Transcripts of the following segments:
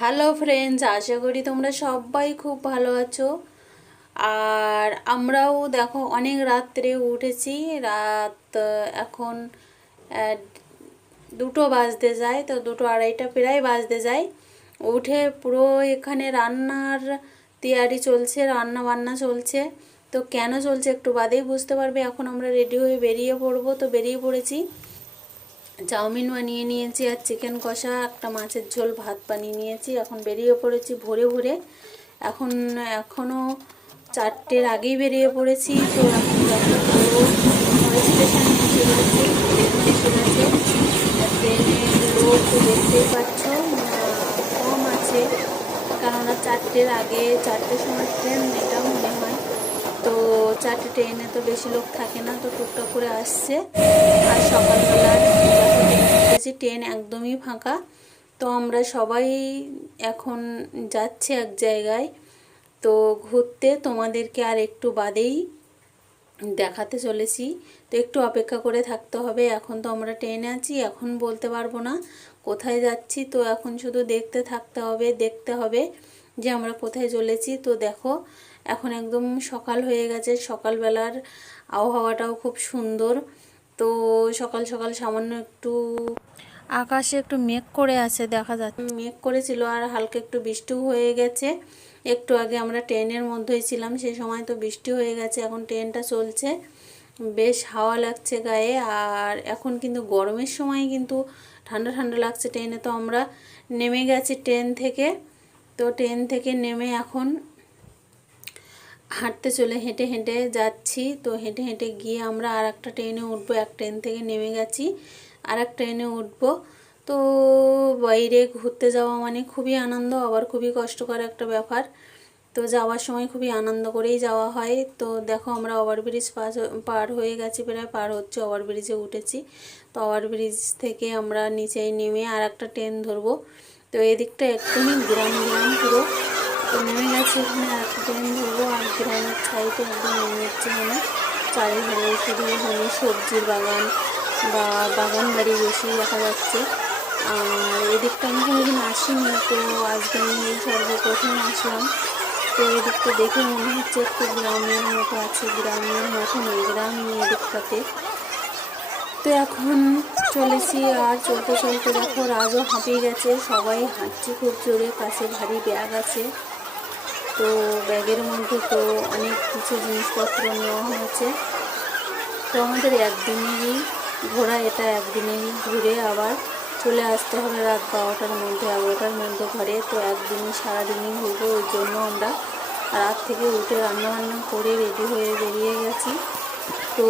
Hello friends আশা করি তোমরা সবাই খুব ভালো আছো। আর আমরাও দেখো অনেক রাত্রে উঠেছি। রাত, এখন দুটো বাজতে যায়, তো দুটো আড়াইটা প্রায় বাজতে যায়। উঠে পুরো এখানে রান্নার তৈয়ারি চলছে রান্না বান্না চলছে। তো কেন চলছে একটু বাদেই বুঝতে পারবে। এখন আমরা রেডি হয়ে বেরিয়ে পড়ব। তো বেরিয়ে পড়েছি। চাউমিন বানিয়ে নিয়েছি আর চিকেন কষা, একটা মাছের ঝোল, ভাত বানিয়ে নিয়েছি। এখন বেরিয়ে পড়েছি ভোরে ভোরে। এখন এখনও চারটের আগেই বেরিয়ে পড়েছি, তো এখন স্টেশন দেখতেই পাচ্ছ, কম আছে, কেননা চারটের আগে, চারটের সময় ট্রেন এটা মনে হয়। তো চারটে ট্রেনে তো বেশি লোক থাকে না, তো টুকটাক করে আসছে। দেখেছি ট্রেন একদমই ফাঁকা। তো আমরা সবাই এখন যাচ্ছি এক জায়গায়। তো ঘুরতে তোমাদেরকে আর একটু বাদেই দেখাতে চলেছি। তো একটু অপেক্ষা করে থাকতে হবে। এখন তো আমরা ট্রেনে আছি, এখন বলতে পারব না কোথায় যাচ্ছি। তো এখন শুধু দেখতে থাকতে হবে, দেখতে হবে যে আমরা কোথায় চলেছি। তো দেখো, এখন একদম সকাল হয়ে গেছে। সকালবেলার আবহাওয়াটাও খুব সুন্দর। তো সকাল সকাল সামান্য একটু আকাশে একটু মেঘ করে আছে দেখা যাচ্ছে। মেঘ করেছিল আর হালকা একটু বৃষ্টিও হয়ে গেছে। একটু আগে আমরা ট্রেনের মধ্যেই ছিলাম সেই সময় তো বৃষ্টি হয়ে গেছে এখন ট্রেনটা চলছে। বেশ হাওয়া লাগছে গায়ে আর এখন কিন্তু গরমের সময় কিন্তু ঠান্ডা ঠান্ডা লাগছে। ট্রেনে তো আমরা নেমে গেছি ট্রেন থেকে। তো ট্রেন থেকে নেমে এখন হাঁটতে চলে হেঁটে হেঁটে যাচ্ছি। তো হেঁটে হেঁটে গিয়ে আমরা আর একটা ট্রেনে উঠবো। এক ট্রেন থেকে নেমে গেছি আর এক ট্রেনে উঠবো। তো বাইরে ঘুরতে যাওয়া মানে খুবই আনন্দ, আবার খুবই কষ্টকর একটা ব্যাপার। তো যাওয়ার সময় খুবই আনন্দ করেই যাওয়া হয়। তো দেখো আমরা ওভারব্রিজ পাস পার হয়ে গেছি, প্রায় পার হচ্ছে ওভারব্রিজে উঠেছি। তো ওভারব্রিজ থেকে আমরা নিচে নেমে আর একটা ট্রেন ধরবো। তো এদিকটা একদমই গ্রাম গ্রাম পুরো। তো নেমে গেছি এখানে আর গ্রামের সাইডে একদম নেমে যাচ্ছে মানে। চারিধারে মানে সবজির বাগান বা বাগান বাড়ি বেশি দেখা যাচ্ছে। আর এদিকটা আমি কোনোদিন আসিনি, তো আজকে আমি সর্বপ্রথম আসলাম। তো এদিকটা দেখে মনে হচ্ছে একটু গ্রামের মতো আছে, গ্রামের মতো নেই গ্রামই এদিকটাতে। তো এখন চলেছি আর চলতে চলতে দেখো রাজও হাঁপিয়ে গেছে, সবাই হাঁটছে খুব জোরে কাছে ভারী ব্যাগ আছে। তো ব্যাগের মধ্যে তো অনেক কিছু জিনিসপত্র নেওয়া হয়েছে। তো আমাদের একদিনেরই ঘোরা, এটা একদিনেরই ঘুরে আবার চলে আসতে হবে রাত বারোটার মধ্যে, এগারোটার মধ্যে ঘরে। তো একদিনই, সারাদিনই ঘুরবো, ওই জন্য আমরা রাত থেকে উঠে রান্নাবান্না করে রেডি হয়ে বেরিয়ে গেছি। তো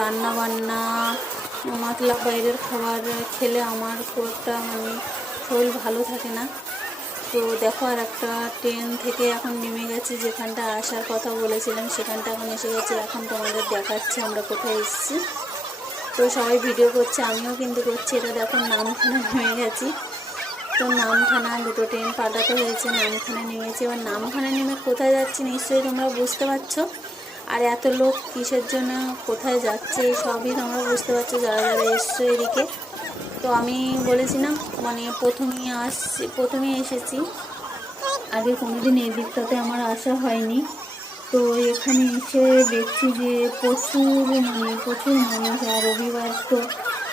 রান্না বান্না মতলব বাইরের খাবার খেলে আমার খুব একটা মানে শরীর ভালো থাকে না। তো দেখো আর একটা ট্রেন থেকে এখন নেমে গেছে, যেখানটা আসার কথা বলেছিলাম সেখানটা এখন এসে গেছে। এখন তোমাদের দেখাচ্ছে আমরা কোথায় এসেছি। তো সবাই ভিডিও করছে, আমিও কিন্তু করছি। এটা দেখো নামখানা নেমে গেছি। তো নামখানা, দুটো ট্রেন পাল্টাতে হয়েছে, নামখানা নেমেছি। এবার নামখানা নেমে কোথায় যাচ্ছি নিশ্চয়ই তোমরা বুঝতে পারছ। আর এত লোক কিসের জন্য কোথায় যাচ্ছে, সবই তোমরা বুঝতে পারছ, যারা যারা এসছো এদিকে। তো আমি বলেছি না মানে প্রথমেই আসছি প্রথমে এসেছি। আগে কোনোদিন এই দিকটাতে আমার আসা হয়নি। তো এখানে এসে দেখছি যে প্রচুর মানে প্রচুর মানুষ, আর রবিবার তো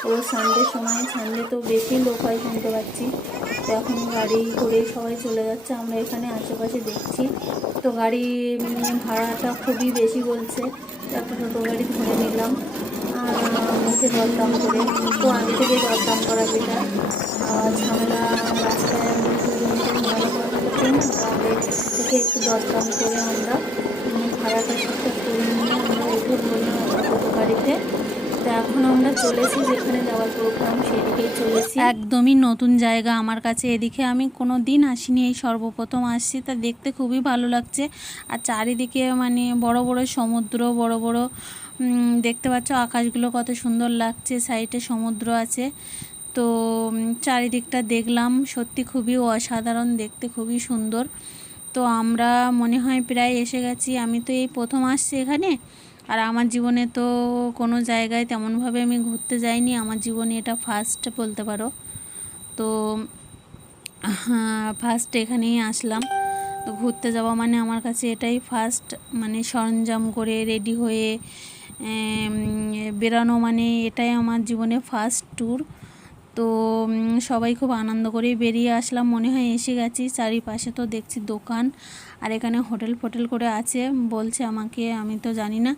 ও সানডে সময়, সানডে তো বেশি লোক হয় শুনতে পাচ্ছি। তো এখন গাড়ি করেই সবাই চলে যাচ্ছে, আমরা এখানে আশেপাশে দেখছি। তো গাড়ি ভাড়াটা খুবই বেশি বলছে। একটা টোটো গাড়ি ধরে নিলাম। মুখে করে। তো আগে থেকে করা যেটা ঝামেলা রাস্তায় একটু করে আমরা ভাড়াটা ঠিকঠাক করে নিয়ে আমরা তো এখন আমরা চলেছি যেখানে যাওয়ার প্রোগ্রাম সেদিকেই চলেছি একদমই নতুন জায়গা আমার কাছে। এদিকে আমি কোনো দিন আসিনি, এই সর্বপ্রথম আসছি। তা দেখতে খুবই ভালো লাগছে। আর চারিদিকে মানে বড় বড় সমুদ্র, বড় বড় দেখতে পাচ্ছ আকাশগুলো কত সুন্দর লাগছে, সাইডে সমুদ্র আছে। তো চারিদিকটা দেখলাম, সত্যি খুবই অসাধারণ, দেখতে খুবই সুন্দর। তো আমরা মনে হয় প্রায় এসে গেছি, আমি তো এই প্রথম আসছি এখানে। আর আমার জীবনে তো কোনো জায়গায় তেমনভাবে আমি ঘুরতে যাইনি, আমার জীবনে এটা ফার্স্ট বলতে পারো। তো হ্যাঁ ফার্স্ট এখানেই আসলাম। তো ঘুরতে যাওয়া মানে আমার কাছে এটাই ফার্স্ট মানে সরঞ্জাম করে রেডি হয়ে বেরানো মানে এটাই আমার জীবনে ফার্স্ট ট্যুর তো সবাই খুব আনন্দ করে বেরিয়ে আসলাম। মনে হয় এসে গেছি, চারিপাশে তো দেখছি দোকান আর এখানে হোটেল ফোটেল করে আছে। বলছে আমাকে, আমি তো জানি না।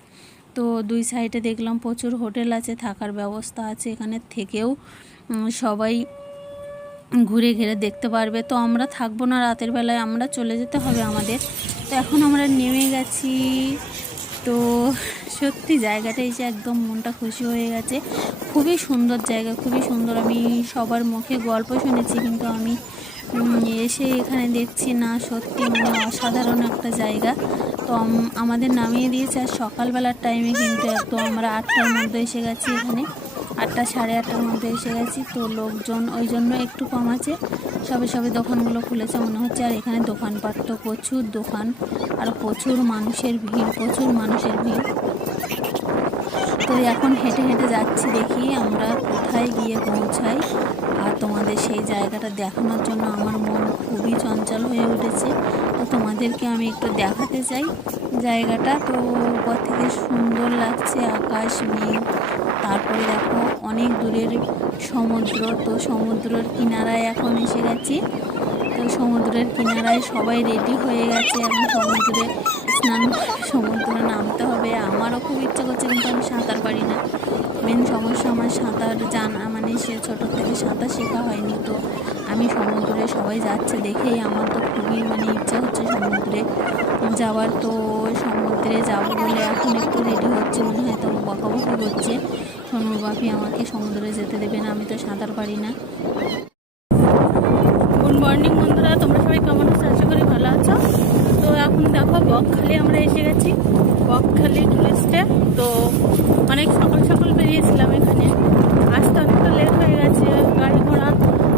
তো দুই সাইডে দেখলাম প্রচুর হোটেল আছে, থাকার ব্যবস্থা আছে এখানে থেকেও। সবাই ঘুরে ঘিরে দেখতে পারবে। তো আমরা থাকব না রাতের বেলায়, আমরা চলে যেতে হবে আমাদের। তো এখন আমরা নেমে গেছি তো সত্যি জায়গাটা এসে একদম মনটা খুশি হয়ে গেছে। খুবই সুন্দর জায়গা, খুবই সুন্দর। আমি সবার মুখে গল্প শুনেছি, কিন্তু আমি এসে এখানে দেখছি না, সত্যি মানে অসাধারণ একটা জায়গা। তো আমাদের নামিয়ে দিয়েছে আর সকালবেলার টাইমে কিন্তু একদম আমরা আটটার মধ্যে এসে গেছি এখানে। আটটা সাড়ে আটটার মধ্যে এসে গেছি। তো লোকজন, ওই জন্য একটু কম আছে। সবে সবে দোকানগুলো খুলেছে মনে হচ্ছে। আর এখানে দোকানপাট তো প্রচুর দোকান। আর প্রচুর মানুষের ভিড়, প্রচুর মানুষের ভিড়। তো এখন হেঁটে হেঁটে যাচ্ছি দেখি আমরা কোথায় গিয়ে পৌঁছাই। আর তোমাদের সেই জায়গাটা দেখানোর জন্য আমার মন খুবই চঞ্চল হয়ে উঠেছে। তো তোমাদেরকে আমি একটু দেখাতে চাই জায়গাটা। তো উপর থেকে সুন্দর লাগছে, আকাশ, মেঘ। তারপরে দেখো অনেক দূরের সমুদ্র, তো সমুদ্রের কিনারায় এখন এসে গেছি। তো সমুদ্রের কিনারায় সবাই রেডি হয়ে গেছে। এখন সমুদ্রে স্নান, সমুদ্রে নামতে হবে। আমারও খুব ইচ্ছা করছে, কিন্তু আমি সাঁতার পারি না। মেন সমস্যা আমার সাঁতার জানা মানে সে ছোটোর থেকে সাঁতার শেখা হয়নি। তো আমি সমুদ্রে সবাই যাচ্ছে দেখেই আমার তো খুবই মানে ইচ্ছা হচ্ছে সমুদ্রে যাওয়ার। তো সমুদ্রে যাব বলে এখন একটু রেডি হচ্ছে, মনে হয় তো বকাবকি করছে সোনুর বাপি, আমাকে সমুদ্রে যেতে দেবে না, আমি তো সাঁতার পারি না। গুড মর্নিং বন্ধুরা, তোমরা সবাই কেমন আছো? আশা করি ভালো আছো। তো এখন দেখো, বকখালি আমরা এসে গেছি। বকখালি টুরিস্টে তো অনেক সকাল সকাল বেরিয়েছিলাম এখানে। আসতে অনেকটা লেট হয়ে গেছে, গাড়ি ঘোড়া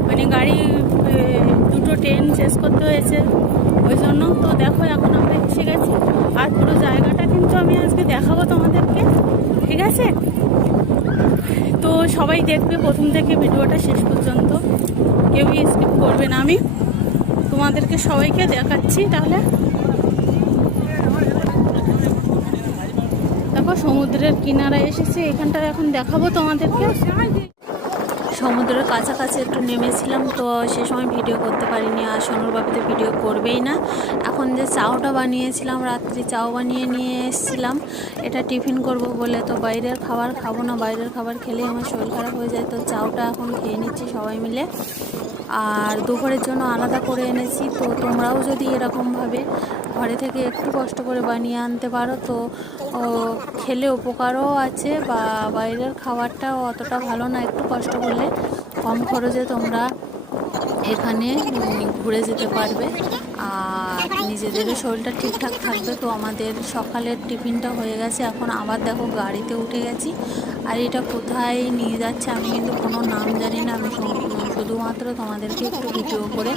মানে গাড়ি দুটো ট্রেন শেষ করতে হয়েছে। ওই জন্য তো দেখো, এখন আমরা এসে গেছি। আর পুরো জায়গাটা কিন্তু আমি আজকে দেখাবো তোমাদেরকে। ঠিক আছে? তো সবাই দেখবে প্রথম থেকে ভিডিওটা শেষ পর্যন্ত। কেউই স্কিপ করবে না। আমি তোমাদেরকে সবাইকে দেখাচ্ছি তাহলে। দেখো সমুদ্রের কিনারা এসেছে। এখানটা এখন দেখাবো তোমাদেরকে। সমুদ্রের কাছাকাছি একটু নেমেছিলাম, তো সে সময় ভিডিও করতে পারিনি আর সোনুর বাপিতে ভিডিও করবেই না। এখন যে চাওটা বানিয়েছিলাম, রাত্রি চাও বানিয়ে নিয়ে এসেছিলাম, এটা টিফিন করব বলে তো বাইরের খাবার খাব না, বাইরের খাবার খেলে আমার শরীর খারাপ হয়ে যায়, তো চাওটা এখন খেয়ে নিচ্ছি সবাই মিলে। আর দুপুরের জন্য আলাদা করে এনেছি। তো তোমরাও যদি এরকমভাবে ঘরে থেকে একটু কষ্ট করে বানিয়ে আনতে পারো, তো খেলে উপকারও আছে বা বাইরের খাবারটাও অতটা ভালো না। একটু কষ্ট করলে কম খরচে তোমরা এখানে ঘুরে যেতে পারবে। আর নিজেদেরও শরীরটা ঠিকঠাক থাকবে। তো আমাদের সকালের টিফিনটা হয়ে গেছে। এখন আবার দেখো গাড়িতে উঠে গেছি। আর এটা কোথায় নিয়ে যাচ্ছে আমি কিন্তু কোনো নাম জানি না। আমি শুধুমাত্র তোমাদেরকে একটু ভিডিও করে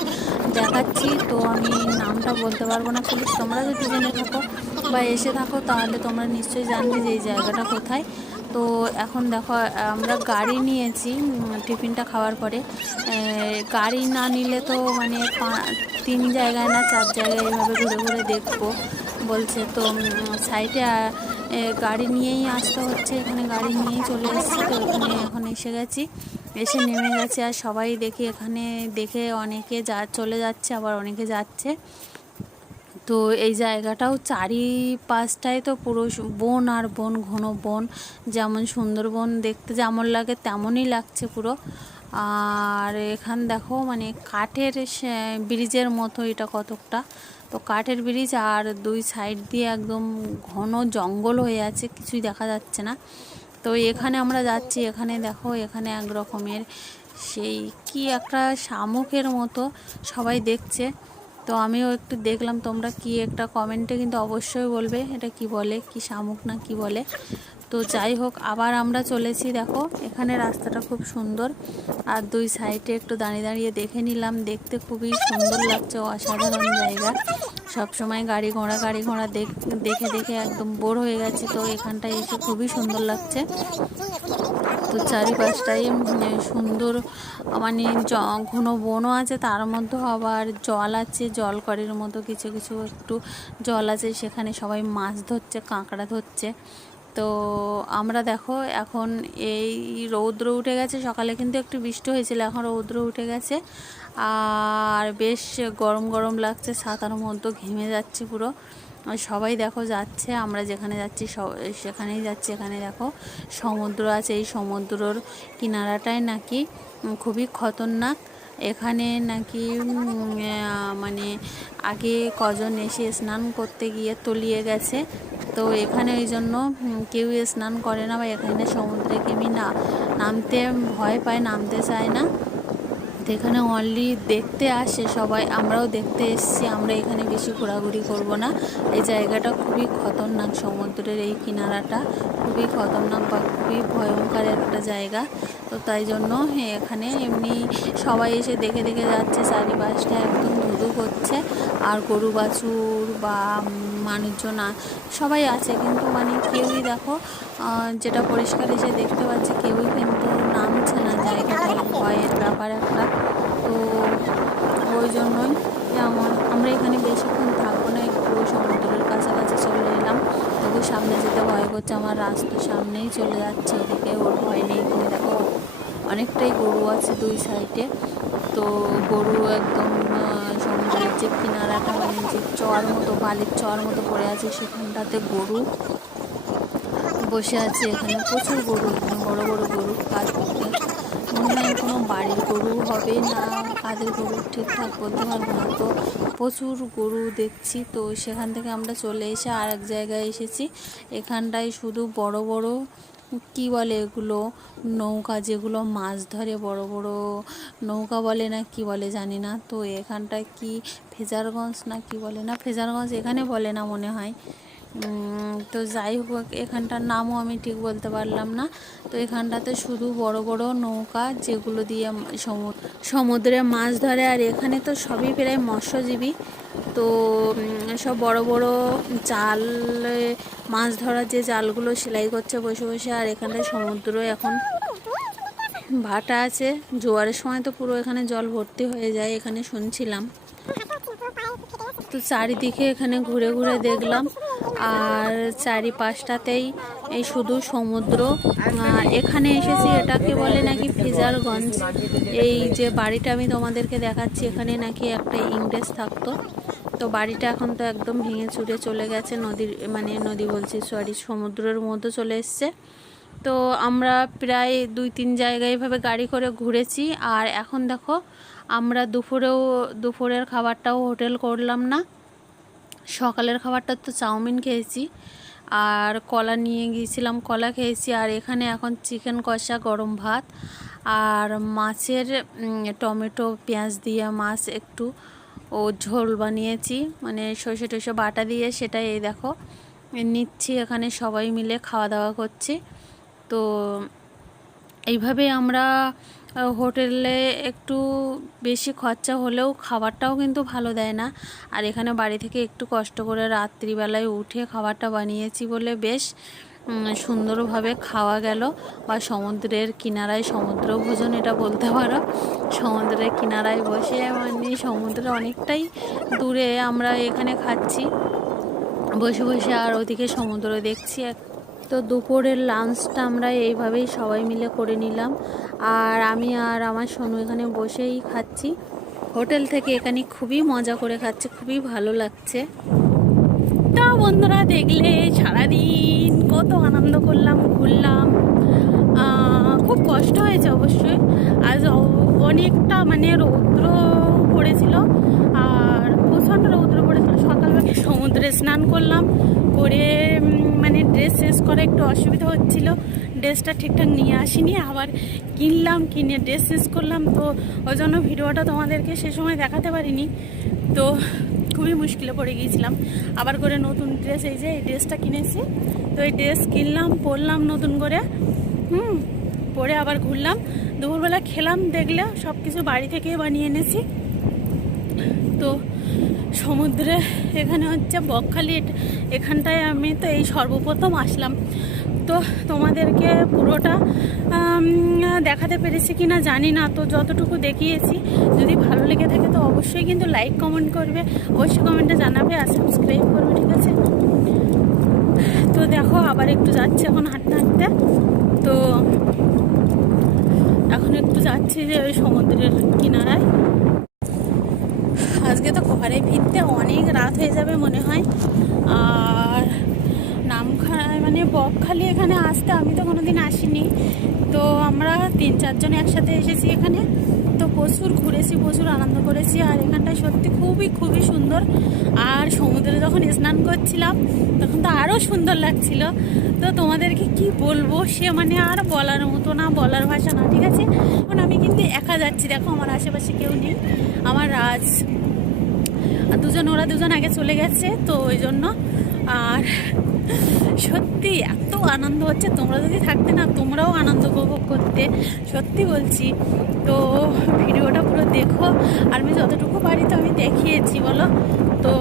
দেখাচ্ছি। তো আমি নামটা বলতে পারব না প্লিজ তোমরা যদি জেনে থাকো বা এসে থাকো, তাহলে তোমরা নিশ্চয়ই জানবে যে এই জায়গাটা কোথায়। তো এখন দেখো, আমরা গাড়ি নিয়েছি টিফিনটা খাওয়ার পরে। গাড়ি না নিলে তো মানে তিন জায়গায় না চার জায়গায় এইভাবে ঘুরে ঘুরে দেখব। বলছে তো সাইডে গাড়ি নিয়েই আসতে হচ্ছে। এখানে গাড়ি নিয়েই চলে এসেছি। তো এখানে এখন এসে গেছি। এসে নেমে গেছে আর সবাই দেখি এখানে দেখে অনেকে যা চলে যাচ্ছে, আবার অনেকে যাচ্ছে। তো এই জায়গাটাও চারিপাশটায় তো পুরো বন আর বন, ঘন বন। যেমন সুন্দরবন দেখতে যেমন লাগে তেমনই লাগছে পুরো। আর এখান দেখো মানে কাঠের ব্রিজের মতো এটা কতকটা। তো কাঠের ব্রিজ আর দুই সাইড দিয়ে একদম ঘন জঙ্গল হয়ে আছে, কিছুই দেখা যাচ্ছে না। তো এখানে আমরা যাচ্ছি, এখানে দেখো, এখানে এক রকমের সেই কি একটা শামুকের মতো সবাই দেখছে। তো আমিও একটু দেখলাম তোমরা কি একটা কমেন্টে কিন্তু অবশ্যই বলবে, এটা কি বলে, কি শামুক না কি বলে। তো যাই হোক, আবার আমরা চলেছি, দেখো, এখানে রাস্তাটা খুব সুন্দর। আর দুই সাইডে একটু দাঁড়িয়ে দাঁড়িয়ে দেখে নিলাম, দেখতে খুবই সুন্দর লাগছে, অসাধারণ জায়গা। সব সময় গাড়ি ঘোড়া গাড়ি ঘোড়া দেখ- দেখে একদম বোর হয়ে গেছে, তো এখানটায় এসে খুবই সুন্দর লাগছে। তো চারিপাশটাই সুন্দর মানে ঘন বনও আছে, তার মধ্যে আবার জল আছে, জল করের মতো কিছু কিছু একটু জল আছে, সেখানে সবাই মাছ ধরছে, কাঁকড়া ধরছে। তো আমরা দেখো এখন এই রৌদ্র উঠে গেছে। সকালে কিন্তু একটু বৃষ্টি হয়েছিল, এখন রৌদ্র উঠে গেছে। আর বেশ গরম গরম লাগছে সাঁতার মধ্যে ঘেমে যাচ্ছে পুরো। সবাই দেখো যাচ্ছে, আমরা যেখানে যাচ্ছি সেখানেই যাচ্ছি, এখানে দেখো সমুদ্র আছে। এই সমুদ্রর কিনারাটায় নাকি খুবই খতরনাক। এখানে নাকি মানে আগে কজন এসে স্নান করতে গিয়ে তলিয়ে গেছে। তো এখানে ওই জন্য কেউ স্নান করে না বা এখানে সমুদ্রে কেমি না। নামতে ভয় পায়, নামতে চায় না। এখানে অনলি দেখতে আসে সবাই, আমরাও দেখতে এসেছি, আমরা এখানে বেশি ঘোরাঘুরি করব না। এই জায়গাটা খুবই খতরনাক, সমুদ্রের এই কিনারাটা খুবই খতরনাক বা খুবই ভয়ঙ্কর একটা জায়গা। তো তাই জন্য এখানে এমনি সবাই এসে দেখে দেখে যাচ্ছে, চারিপাশটা একদম ধুধু করছে। আর গরু বাছুর বা মানুষজন সবাই আছে, কিন্তু মানে কেউই দেখো যেটা পরিষ্কার এসে দেখতে পাচ্ছি, কেউই কিন্তু নামছে না জায়গাটা। ভয়ের ব্যাপার একটা। জন্যই আমার, আমরা এখানে বেশিক্ষণ থাকব না, একটু সমুদ্রের কাছাকাছি চলে এলাম। তবু সামনে যেতে ভয় করছে, আমার রাস্তা সামনেই চলে যাচ্ছে ওদিকে ওর ভয় নেই এখানে। দেখো, অনেকটাই গরু আছে দুই সাইডে। তো গরু একদম সমুদ্রের যে কিনারাটা মানে যে চর মতো, বালির চর মতো পড়ে আছে, সেখানটাতে গরু বসে আছে। এখানে প্রচুর গরু, এখানে বড় বড় গরু কাজ করতে। কোনো বাড়ির গরু হবে না কাদের গরু ঠিকঠাক বলতে পারব না। তো প্রচুর গরু দেখছি, তো সেখান থেকে আমরা চলে এসে আর এক জায়গায় এসেছি। এখানটায় শুধু বড় বড় কি বলে এগুলো, নৌকা যেগুলো মাছ ধরে, বড় বড় নৌকা বলে না কি বলে জানি না। তো এখানটায় কি ফেজারগঞ্জ না কি বলে না, ফেজারগঞ্জ এখানে বলে না মনে হয়। তো যাই হোক, এখানটার নামও আমি ঠিক বলতে পারলাম না। তো এখানটাতে শুধু বড় বড় নৌকা যেগুলো দিয়ে সমু- সমুদ্রে মাছ ধরে। আর এখানে তো সবই প্রায় মৎস্যজীবী। তো সব বড় বড় জাল মাছ ধরার যে জালগুলো সেলাই করছে বসে বসে। আর এখানটায় সমুদ্র এখন ভাটা আছে। জোয়ারের সময় তো পুরো এখানে জল ভর্তি হয়ে যায়, এখানে শুনছিলাম। তো চারিদিকে এখানে ঘুরে ঘুরে দেখলাম। আর চারিপাশটাতেই এই শুধু সমুদ্র। এখানে এসেছি, এটাকে বলে নাকি ফিজারগঞ্জ। এই যে বাড়িটা আমি তোমাদেরকে দেখাচ্ছি, এখানে নাকি একটা ইংরেজ থাকতো। তো বাড়িটা এখন তো একদম ভেঙে চুরে চলে গেছে, নদীর মানে নদী বলছি সরি সমুদ্রের মধ্যে চলে এসছে। তো আমরা প্রায় দুই তিন জায়গায় এভাবে গাড়ি করে ঘুরেছি, আর এখন দেখো, আমরা দুপুরেও, দুপুরের খাবারটাও হোটেল করলাম না। সকালের খাবারটা তো চাউমিন খেয়েছি আর কলা নিয়ে গিয়েছিলাম, কলা খেয়েছি আর এখানে এখন চিকেন কষা, গরম ভাত আর মাছের টমেটো, পেঁয়াজ দিয়ে মাছ একটু ও ঝোল বানিয়েছি। মানে সর্ষে টসে বাটা দিয়ে সেটা এই দেখো, নিচ্ছি এখানে সবাই মিলে, খাওয়া দাওয়া করছি। তো এইভাবে আমরা হোটেলে একটু বেশি খরচা হলেও খাবারটাও কিন্তু ভালো দেয় না। আর এখানে বাড়ি থেকে একটু কষ্ট করে রাত্রিবেলায় উঠে খাবারটা বানিয়েছি বলে বেশ সুন্দরভাবে খাওয়া গেল। বা সমুদ্রের কিনারায় সমুদ্র ভোজন এটা বলতে পারো। সমুদ্রের কিনারায় বসে মানে সমুদ্রে অনেকটাই দূরে আমরা এখানে খাচ্ছি। বসে বসে আর ওদিকে সমুদ্র দেখছি এক- তো দুপুরের লাঞ্চটা আমরা এইভাবেই সবাই মিলে করে নিলাম। আর আমি আর আমার সোনু এখানে বসেই খাচ্ছি। হোটেল থেকে এখানে খুবই মজা করে খাচ্ছে, খুবই ভালো লাগছে। তা বন্ধুরা দেখলে সারাদিন কত আনন্দ করলাম, ঘুরলাম। খুব কষ্ট হয়েছে অবশ্যই। আজ অনেকটা মানে রৌদ্র পড়েছিল, আর প্রচণ্ড রৌদ্র পড়েছিল। সকালবেলা সমুদ্রে স্নান করলাম, করে মানে ড্রেস শেষ করা একটু অসুবিধা হচ্ছিল। ড্রেসটা ঠিকঠাক নিয়ে আসিনি, আবার কিনলাম, কিনে ড্রেস শেষ করলাম। তো ওই জন্য ভিডিওটা তোমাদেরকে সে সময় দেখাতে পারিনি। তো খুবই মুশকিলে পড়ে গিয়েছিলাম। আবার করে নতুন ড্রেস এই যে এই ড্রেসটা কিনেছি। তো এই ড্রেস কিনলাম, পরলাম নতুন করে। হুম, পরে আবার ঘুরলাম। দুপুরবেলা খেলাম দেখলে সব কিছু বাড়ি থেকে বানিয়ে এনেছি। তো সমুদ্রে এখানে হচ্ছে বকখালি এখানটায় আমি তো এই সর্বপ্রথম আসলাম। তো তোমাদেরকে পুরোটা দেখাতে পেরেছি কি না জানি না, তো যতটুকু দেখিয়েছি। যদি ভালো লেগে থাকে তো অবশ্যই কিন্তু লাইক কমেন্ট করবে, অবশ্যই কমেন্টে জানাবে আর সাবস্ক্রাইব করবে, ঠিক আছে? তো দেখো আবার একটু যাচ্ছে এখন হাঁটতে হাঁটতে। তো এখন একটু যাচ্ছি যে ওই সমুদ্রের কিনারায়। আজকে তো ঘরে ফিরতে অনেক রাত হয়ে যাবে মনে হয়। আর নামখানা মানে বকখালি এখানে আসতে আমি তো কোনোদিন আসিনি। তো আমরা তিন চারজন একসাথে এসেছি এখানে। তো প্রচুর ঘুরেছি, প্রচুর আনন্দ করেছি। আর এখানটায় সত্যি খুবই খুবই সুন্দর। আর সমুদ্রে যখন স্নান করছিলাম, তখন তো আরও সুন্দর লাগছিল। তো তোমাদেরকে কি বলব? সে মানে আর বলার মতো না, বলার ভাষা না, ঠিক আছে? এখন আমি কিন্তু একা যাচ্ছি। দেখো, আমার আশেপাশে কেউ নেই। আমার রাজ দুজন, ওরা দুজন আগে চলে গেছে, তো ওই জন্য। আর সত্যি এত আনন্দ হচ্ছে, তোমরা যদি থাকতে না, তোমরাও আনন্দ উপভোগ করতে। সত্যি বলছি। তো ভিডিওটা পুরো দেখো। আর আমি যতটুকু পারি তো আমি দেখিয়েছি, বলো। তো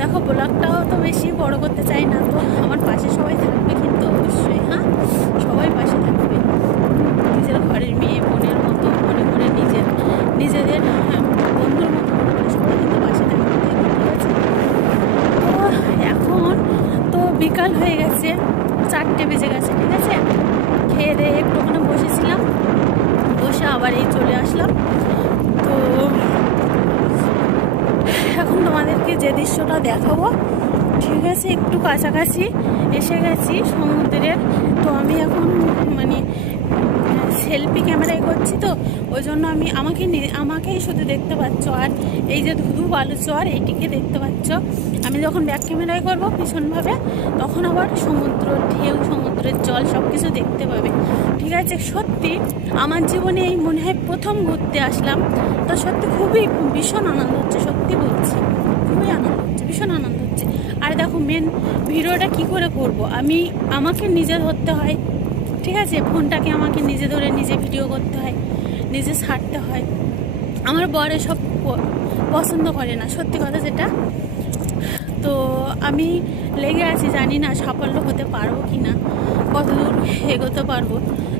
দেখো, ব্লগটাও তো বেশি বড় করতে চাই না, তো আমার পাশে সবাই থাকবে কিন্তু অবশ্যই হ্যাঁ? সবাই পাশে থাকবে। নিজের ঘরের মেয়ে, বোনের মতো, মনে করে নিজের, নিজেদের হ্যাঁ, বন্ধুর মতো মনে করে সবাই কিন্তু পাশে থাকবে ঠিক আছে তো এখন তো বিকাল হয়ে গেছে, চারটে বেজে গেছে, ঠিক আছে? খেয়ে দিয়ে একটুখানে বসেছিলাম, বসে আবার এই চলে আসলাম। তো এখন তোমাদেরকে যে দৃশ্যটা দেখাবো, ঠিক আছে? একটু কাছাকাছি এসে গেছি সমুদ্রের। তো আমি এখন মানে সেলফি ক্যামেরায় করছি তো, ওই জন্য আমি আমাকে আমাকেই শুধু দেখতে পাচ্ছ। আর এই যে ধুধু বালু চর, এইটিকে দেখতে পাচ্ছ। আমি যখন ব্যাক ক্যামেরায় করব ভীষণভাবে, তখন আবার সমুদ্র, ঢেউ, সমুদ্রের জল সব কিছু দেখতে পাবে। ঠিক আছে, সত্যি আমার জীবনে এই মনে হয় প্রথম ঘুরতে আসলাম। তো সত্যি খুবই ভীষণ আনন্দ হচ্ছে, সত্যি বলছি। খুবই আনন্দ হচ্ছে, ভীষণ আনন্দ হচ্ছে। আর দেখো মেন ভিডিওটা কি করে করব? আমি, আমাকে নিজে ধরতে হয় ঠিক আছে ফোনটাকে আমাকে নিজে ধরে নিজে ভিডিও করতে হয় নিজে ছাড়তে হয়। আমার বর সব পছন্দ করে না সত্যি কথা যেটা। তো আমি লেগে আছি জানি না সাফল্য হতে পারব কি না কতদূর এগোতে পারব।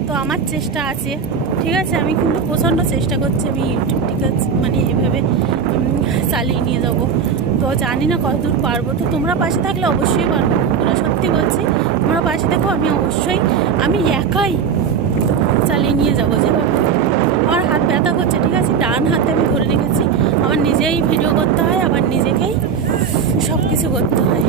তো আমার চেষ্টা আছে ঠিক আছে আমি কিন্তু প্রচণ্ড চেষ্টা করছি আমি ইউটিউব আছে মানে উম, চালিয়ে নিয়ে যাব। তো জানি না কতদূর পারব তো তোমরা পাশে থাকলে অবশ্যই পারব তোমরা সত্যি বলছি। তোমরা পাশে দেখো আমি অবশ্যই, আমি একাই চালিয়ে নিয়ে যাব যেভাবে। আমার হাত ব্যথা করছে, ঠিক আছে? ডান হাতে আমি ধরে রেখেছি। আমার নিজেই ভিডিও করতে হয়, আবার নিজেকেই সব কিছু করতে হয়।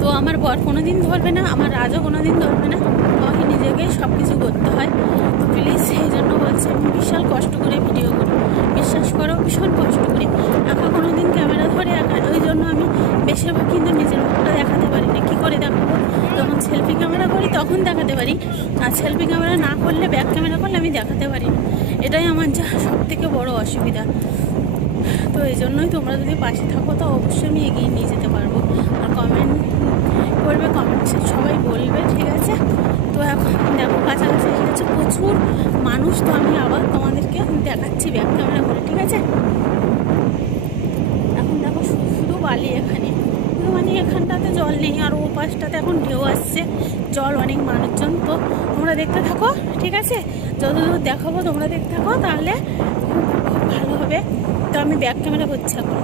তো আমার বর কোনো দিন ধরবে না, আমার রাজও কোনো দিন ধরবে না। আমাকে নিজেকেই সব কিছু করতে হয়। তো প্লিজ সেই জন্য বলছি, আমি বিশাল কষ্ট করে ভিডিও করি। বিশ্বাস করো, ভীষণ কষ্ট করি। একা কোনো দিন ক্যামেরা ধরে একা ওই জন্য আমি বেশিরভাগ কিন্তু নিজের মুখটা দেখাতে পারি না। কী করে দেখাবো? যখন সেলফি ক্যামেরা করি, তখন দেখাতে পারি। আর সেলফি ক্যামেরা না করলে ব্যাক ক্যামেরা করলে আমি দেখাতে পারি না। এটাই আমার যা সব থেকে বড় অসুবিধা। তো এই জন্যই তোমরা যদি পাশে থাকো, তো অবশ্যই আমি এগিয়ে নিয়ে যেতে পারব। আর কমেন্ট করবে কমেন্টসে সবাই বলবে, ঠিক আছে? তো দেখো কাছাকাছি এসে গেছে। প্রচুর মানুষ তো আমি আবার তোমাদেরকে দেখাচ্ছি ব্যাক ক্যামেরা করে, ঠিক আছে? এখন দেখো শুধু বালি এখানে। মানে এখানটাতে জল নেই, আর ও পাশটাতে এখন ঢেউ আসছে, জল অনেক মানুষজন। তো তোমরা দেখতে থাকো, ঠিক আছে? যতদূর দেখাবো তোমরা দেখতে থাকো, তাহলে খুব ভালো হবে। তো আমি ব্যাক ক্যামেরা করছি এখন।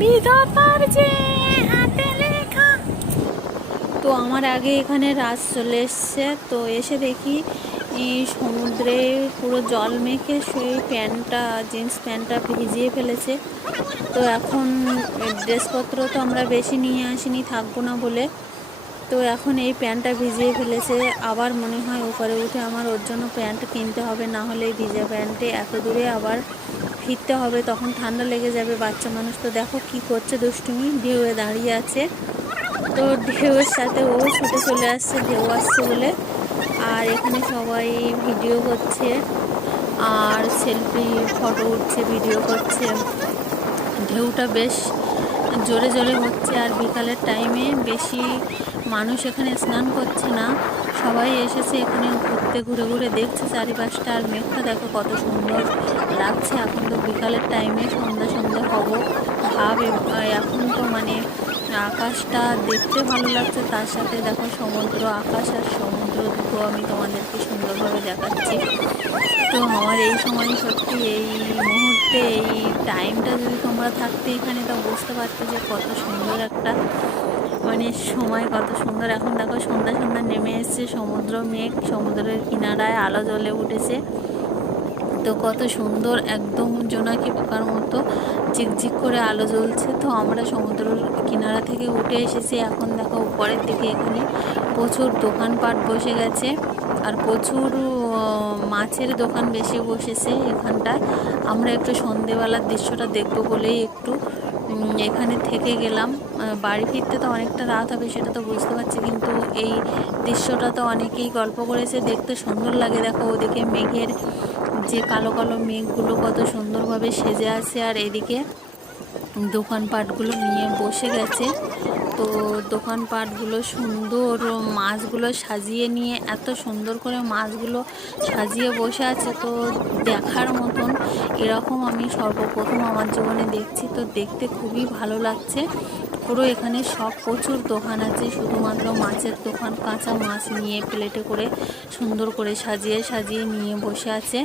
বিধাতার যে হাতে তো আমার আগে এখানে রাত চলে এসছে। তো এসে দেখি সমুদ্রে পুরো জল মেখে সেই প্যান্টটা, জিন্স প্যান্টটা ভিজিয়ে ফেলেছে। তো এখন ড্রেসপত্র তো আমরা বেশি নিয়ে আসিনি, থাকব না বলে। তো এখন এই প্যান্টটা ভিজিয়ে ফেলেছে। আবার মনে হয় উপরে উঠে আমার ওর জন্য প্যান্ট কিনতে হবে, না হলে ভিজে প্যান্টে এত দূরে আবার ফিরতে হবে, তখন ঠান্ডা লেগে যাবে বাচ্চা মানুষ। তো দেখো কি করছে দুষ্টুমি, ঢেউয়ে দাঁড়িয়ে আছে। তো ঢেউয়ের সাথে ও ছুটে চলে আসছে, ঢেউ আসছে বলে। আর এখানে সবাই ভিডিও করছে, আর সেলফি, ফটো উঠছে, ভিডিও করছে। ঢেউটা বেশ জোরে জোরে হচ্ছে, আর বিকালের টাইমে বেশি মানুষ এখানে স্নান করছে না। সবাই এসেছে এখানে ঘুরতে, ঘুরে ঘুরে দেখছে চারিপাশটা। আর মেঘটা দেখো কত সুন্দর লাগছে। এখন তো বিকালের টাইমে সন্ধ্যা সন্ধ্যা হব। ভাব এখন তো মানে আকাশটা দেখতে ভালো লাগছে, তার সাথে দেখো সমুদ্র, আকাশ আর সমুদ্র দুটো আমি তোমাদেরকে সুন্দরভাবে দেখাচ্ছি। তো আমার এই সময় সত্যি এই মুহূর্তে, এই টাইমটা যদি তোমরা থাকতে এখানে, তো বুঝতে পারতে যে কত সুন্দর একটা মানে সময়, কত সুন্দর। এখন দেখো সন্ধ্যা সন্ধ্যা নেমে এসছে, সমুদ্র মেঘ, সমুদ্রের কিনারায় আলো জ্বলে উঠেছে। তো কত সুন্দর একদম জোনাকি পোকার মতো ঝিকঝিক করে আলো জ্বলছে। তো আমরা সমুদ্রের কিনারা থেকে উঠে এসেছি। এখন দেখো উপরের দিকে এখানে প্রচুর দোকানপাট বসে গেছে আর প্রচুর মাছের দোকান বেশি বসেছে এখানটায়। আমরা একটু সন্ধেবেলার দৃশ্যটা দেখব বলেই একটু এখানে থেকে গেলাম। বাড়ি ফিরতে তো অনেকটা রাত হবে সেটা তো বুঝতে পারছি, কিন্তু এই দৃশ্যটা তো অনেকেই গল্প করেছে। দেখতে সুন্দর লাগে। দেখো ওদিকে মেঘের যে কালো কালো মেঘগুলো কত সুন্দরভাবে সেজে আছে আর এদিকে দোকানপাটগুলো নিয়ে বসে গেছে। তো দোকানপাটগুলো সুন্দর মাছগুলো সাজিয়ে নিয়ে এত সুন্দর করে মাছগুলো সাজিয়ে বসে আছে, তো দেখার মতন এরকম আমি সর্বপ্রথম আমার জীবনে দেখছি। তো দেখতে খুবই ভালো লাগছে। পুরো এখানে সব প্রচুর দোকান আছে, শুধুমাত্র মাছের দোকান, কাঁচা মাছ নিয়ে প্লেটে করে সুন্দর করে সাজিয়ে সাজিয়ে নিয়ে বসে আছে।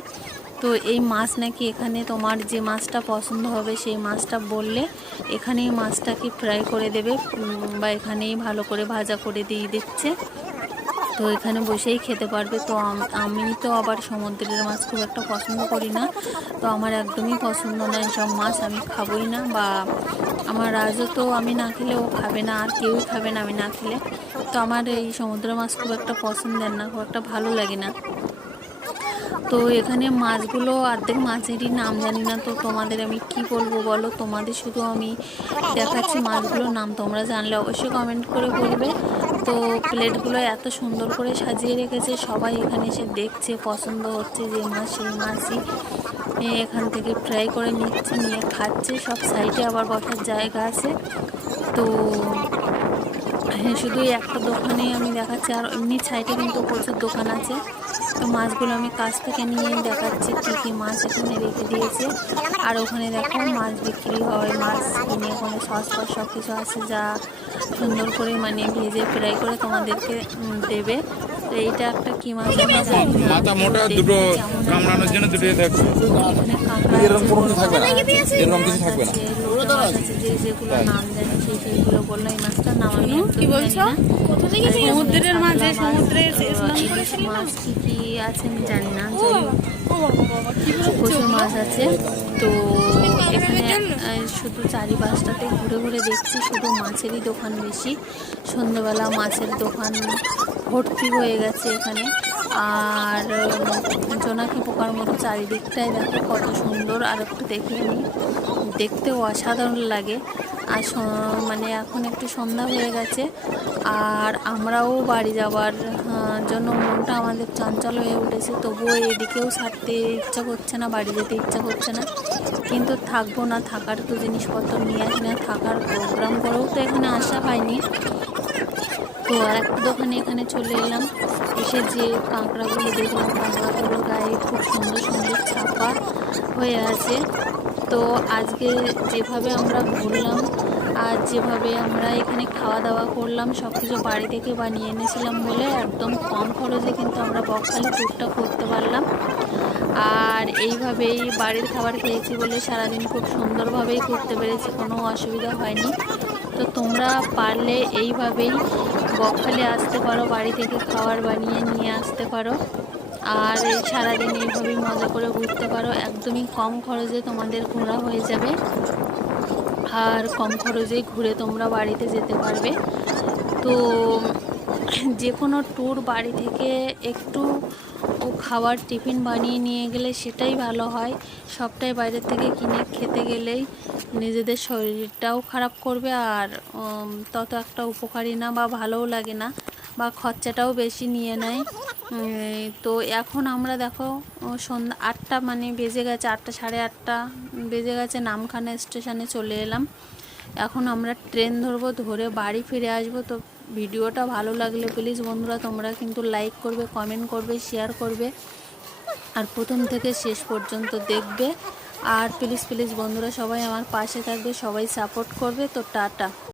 তো এই মাছ নাকি এখানে তোমার যে মাছটা পছন্দ হবে সেই মাছটা বললে এখানেই মাছটাকে ফ্রাই করে দেবে বা এখানেই ভালো করে ভাজা করে দিয়ে দিচ্ছে। তো এখানে বসেই খেতে পারবে। তো আমি তো আবার সমুদ্রের মাছ খুব একটা পছন্দ করি না। তো আমার একদমই পছন্দ না সব মাছ, আমি খাবই না বা আমার রাজও তো আমি না খেলে ও খাবে না, আর কেউই খাবে না আমি না খেলে। তো আমার এই সমুদ্র মাছ খুব একটা পছন্দের না, খুব একটা ভালো লাগে না। তো এখানে মাছগুলো অর্ধেক মাছেরই নাম জানি না, তো তোমাদের আমি কি বলব বলো? তোমাদের শুধু আমি দেখাচ্ছি মাছগুলোর নাম, তোমরা জানলে অবশ্যই কমেন্ট করে বলবে। তো প্লেটগুলো এত সুন্দর করে সাজিয়ে রেখেছে, সবাই এখানে এসে দেখছে, পছন্দ হচ্ছে যে মাছ সেই মাছই এখান থেকে ফ্রাই করে নিচ্ছে, নিয়ে খাচ্ছে, সব সাইডে আবার বসার জায়গা আছে। তো শুধু এই একটা দোকানে আমি দেখাচ্ছি। আর এমনি সাইডে কিন্তু প্রচুর দোকান আছে। তো মাছগুলো আমি কাছ থেকে নিয়ে দেখাচ্ছি কী কী মাছ এখানে রেখে দিয়েছে। আর ওখানে দেখো মাছ বিক্রি হয় মাছ কিনে ওখানে সস ফস সব কিছু আছে যা সুন্দর করে মানে ভেজে ফ্রাই করে তোমাদেরকে দেবে। তো এইটা একটা কী মাছ। মাথা মোটা দুটো কামড়ানোর জন্য দুটো থাকবে। কাঁকড়া এরকম কোনো কিছু থাকবে না। আছে, এরকম কিছু থাকবে না। আছে, লোটা মাছ আছে, যে যেগুলো নাম জানি সেই সেইগুলো বলল এই মাছটার নাম আমি কি বলছো? সমুদ্রের মাঝে সমুদ্রে মাছ কি কি আছে আমি জানি না মাছ আছে। তো এখানে শুধু চারিপাশটাতে ঘুরে ঘুরে দেখছি শুধু মাছেরই দোকান বেশি। সন্ধ্যেবেলা মাছের দোকান ভর্তি হয়ে গেছে এখানে। আর জোনাকি পোকার মতো চারিদিকটাই দেখো কত সুন্দর আর একটু দেখে নিই দেখতেও অসাধারণ লাগে। আর মানে এখন একটু সন্ধ্যা হয়ে গেছে। আর আমরাও বাড়ি যাওয়ার জন্য মনটা আমাদের চঞ্চল হয়ে উঠেছে। তবুও এদিকেও ছাড়তে ইচ্ছা করছে না, বাড়ি যেতে ইচ্ছা করছে না। কিন্তু থাকব না, থাকার তো জিনিসপত্র নিয়ে আসি না, থাকার প্রোগ্রাম করেও তো এখানে আসা হয়নি। তো আর একটা দোকানে এখানে চলে এলাম। এসে যে কাঁকড়াগুলো দেখলাম কাঁকড়াগুলো গায়ে খুব সুন্দর সুন্দর ছাপা হয়ে আছে। তো আজকে যেভাবে আমরা ঘুরলাম আর যেভাবে আমরা এখানে খাওয়া দাওয়া করলাম সব কিছু বাড়ি থেকে বানিয়ে এনেছিলাম বলে একদম কম খরচে কিন্তু আমরা বকখালি ট্যুরটা করতে পারলাম। আর এইভাবেই বাড়ির খাবার খেয়েছি বলে সারাদিন খুব সুন্দরভাবেই করতে পেরেছি, কোনো অসুবিধা হয়নি। তো তোমরা পারলে এইভাবেই বকখালি আসতে পারো, বাড়ি থেকে খাবার বানিয়ে নিয়ে আসতে পারো। আর এই সারাদিন এইভাবেই মজা করে ঘুরতে পারো। একদমই কম খরচে তোমাদের ঘোরা হয়ে যাবে। আর কম খরচেই ঘুরে তোমরা বাড়িতে যেতে পারবে। তো যে কোনো ট্যুর বাড়ি থেকে একটু ও খাবার টিফিন বানিয়ে নিয়ে গেলে সেটাই ভালো হয়। সবটাই বাইরে থেকে কিনে খেতে গেলেই নিজেদের শরীরটাও খারাপ করবে আর তত একটা উপকারী না বা ভালোও লাগে না। বা খরচাটাও বেশি নিয়ে নেয়। তো এখন আমরা দেখো সন্ধ্যা আটটা মানে বেজে গেছে, আটটা সাড়ে আটটা বেজে গেছে, নামখানা স্টেশনে চলে এলাম। এখন আমরা ট্রেন ধরবো, ধরে বাড়ি ফিরে আসব। তো ভিডিওটা ভালো লাগলে প্লিজ বন্ধুরা, তোমরা কিন্তু লাইক করবে কমেন্ট করবে শেয়ার করবে। আর প্রথম থেকে শেষ পর্যন্ত দেখবে। আর প্লিজ প্লিজ বন্ধুরা, সবাই আমার পাশে থাকবে, সবাই সাপোর্ট করবে। তো টাটা।